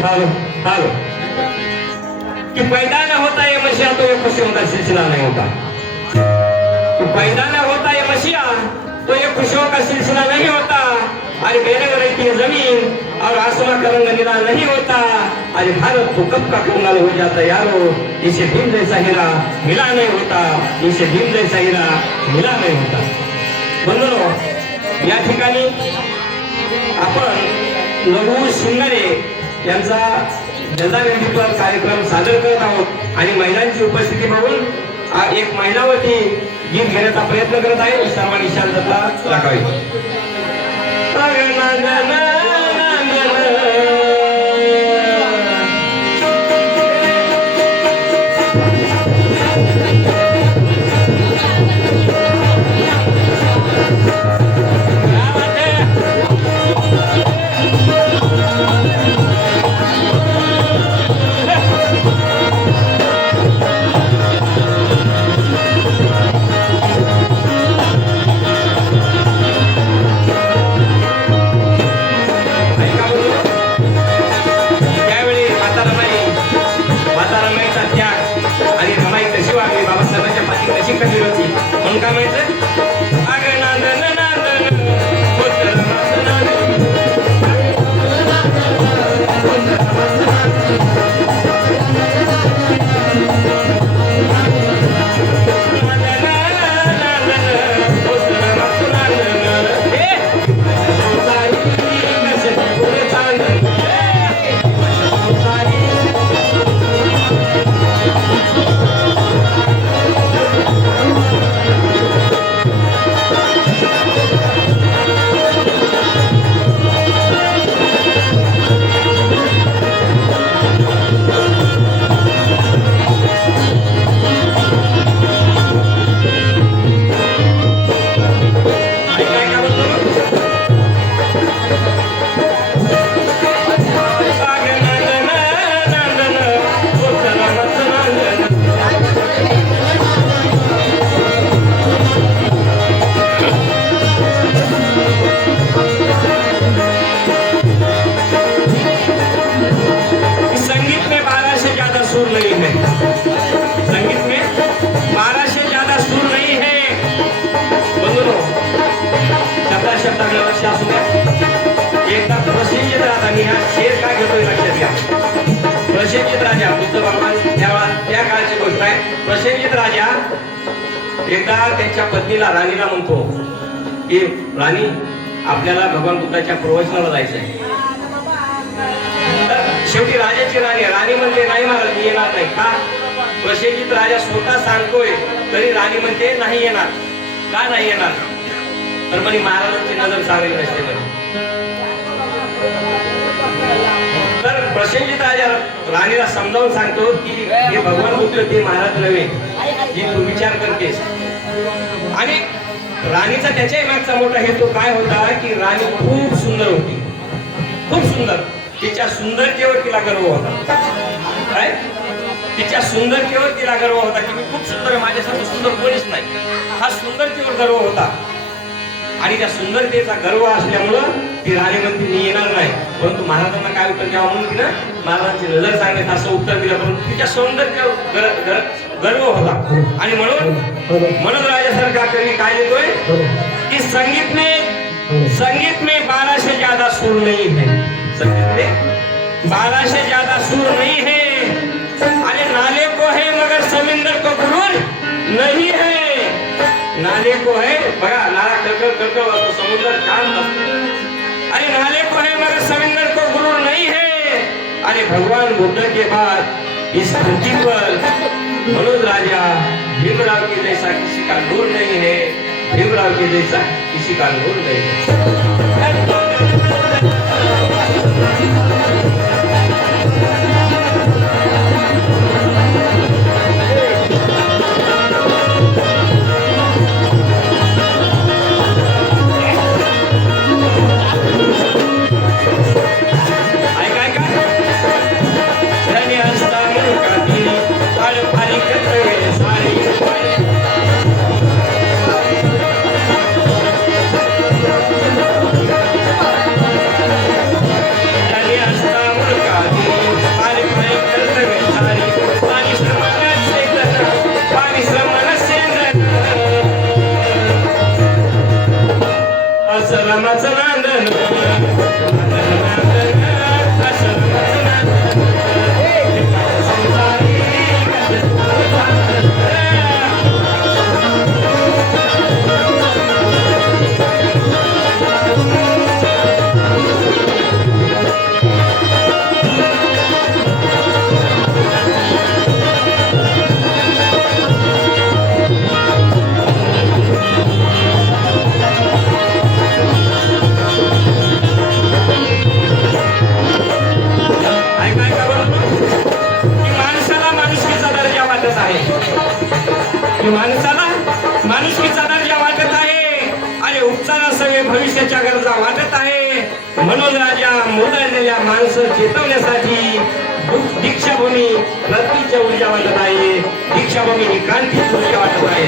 Hello hello कि पैदा न होता ये मसीहा तो ये खुशियों का सिलसिला नहीं होता। तो पैदा न होता ये मसीहा तो ये खुशियों का सिलसिला नहीं होता। अरे बेरंग रहती है जमीन और आसमां का रंग नीला नहीं होता। अरे भारत तो कब का कंगाल हो जाता यारो, इसे भीम जैसा हीरा मिला नहीं होता, इसे भीम जैसा हीरा मिला नहीं होता। बंधुनो, या ठिकाणी आपण लघु शिंगारे यांचा जनजागृतीपर कार्यक्रम सादर करत आहोत आणि महिलांची उपस्थिती बघून एक महिलावरती गीत घेण्याचा प्रयत्न करत आहे। सर्वांनी शांतता राखावी। प्रसेनजित राजा बुद्ध भगवान त्या काळची गोष्ट आहे। प्रसेनजित राजा एकदा त्यांच्या पत्नीला राणीला म्हणतो की राणी आपल्याला भगवान बुद्धाच्या प्रवचनाला जायचं आहे। शेवटी राजाची राणी म्हणते नाही महाराज मी येणार नाही। का? प्रसेनजित राजा स्वतः सांगतोय तरी राणी म्हणते नाही येणार। का नाही येणार? तर म्हणे महाराजांची नजर चांगली नसते म्हणे। तर प्रसेनजित राजा राणीला समजावून सांगतो की हे भगवान बुद्ध ते महाराज नव्हे जी तू विचार करतेस। आणि राणीचा त्याच्याही मागचा मोठा हेतू काय होता की राणी खूप सुंदर होती, खूप सुंदर। तिच्या सुंदरतेवर तिला गर्व होता। काय? तिच्या सुंदरतेवर तिला गर्व होता की मी खूप सुंदर आहे, माझ्यासारखं सुंदर कोणीच नाही, हा सुंदरतेवर गर्व होता। आणि त्या सुंदरतेचा गर्व असल्यामुळं ती राणी म्हणते मी येणार नाही। परंतु महाराजांना काय उत्तर द्यावं म्हणून तिनं महाराजांची नजर सांगण्यात असं उत्तर दिलं। परंतु तिच्या सौंदर्यावर गर्व होता। आणि म्हणून राजासारखा कवी काय देतोय की संगीत में 12 से ज्यादा सूर नहीं है, संगीत में 12 से ज्यादा सूर नहीं है। अरे नाले को है मगर समुद्र को गुरूर नहीं है। नाले को है बघा नाला कळकळ वाजतो, समुद्र शांत असतो। अरे नाले को है मगर समुद्र को गुरूर नहीं है। अरे भगवान बुद्ध के बाद इस धरती पर मनोज राजा भीमराव के जैसा किसी का नूर नहीं है, भीमराव के जैसा किसी का नूर नहीं है। म्हणून राजा मुरडलेल्या माणसं चेतवण्यासाठी दीक्षाभूमी रत्तीच्या ऊर्जा वाटत आहे. दीक्षाभूमी ही क्रांतीची ऊर्जा वाटत आहे.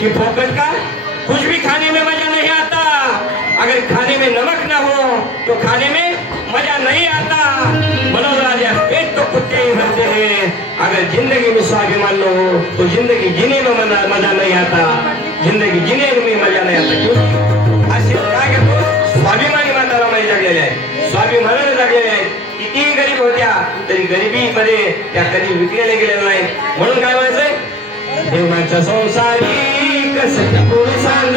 कि फोकट का कुछ भी खाने में मजा नहीं आता, अगर खाने में नमक ना हो तो खाने में मजा नहीं आता। मनोज राजा पेट तो कुत्ते ही भरते हैं, अगर जिंदगी में स्वाभिमान न हो तो जिंदगी जीने में मजा नहीं आता, जिंदगी जीने में मजा नहीं आता। क्यों असे काय करतो, स्वाभिमानी माताला माहिती जगलेले आहे, स्वाभिमानाने जगलेले आहे. कितीही गरीब होत्या तरी गरिबीमध्ये त्या कधी विकलेल्या गेलेल्या नाही. म्हणून काय म्हणायचंय, देवाचा संसारी कसं कोण सांग.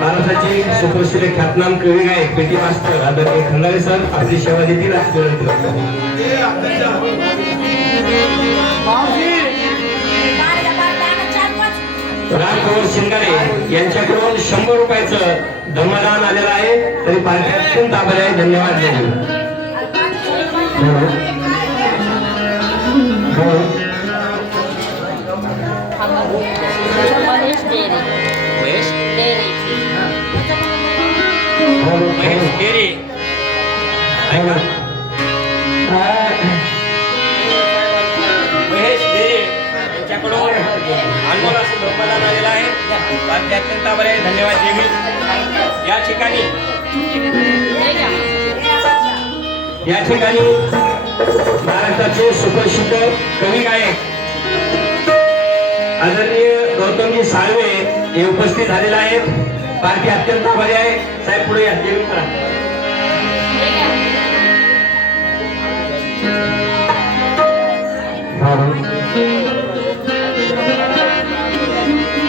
महाराष्ट्राचे सुप्रसिद्ध ख्यातनाम कवी गायक पेटी मास्तर आदरणीय खंडारे सर आपली सेवा देतील अशी विनंती करतो. रामकुमार शिंगारे यांच्याकडून 100 रुपयाचं धर्मदान आलेलं आहे, तरी पालखी अत्यंत आभारी आहे. धन्यवाद. महेश डेरे महेश देरे यांच्याकडून अनमोल असं ब्रह्मदान आलेलं आहे. बाकी अत्यंत आभारी आहे. धन्यवाद देवी. या ठिकाणी महाराष्ट्राचे सुप्रसिद्ध कवी गायक आदरणीय गौतमजी साळवे हे उपस्थित झालेले आहेत. पार्टी अत्यंत आभारी आहे. साहेब पुढे या. देवी करा. हा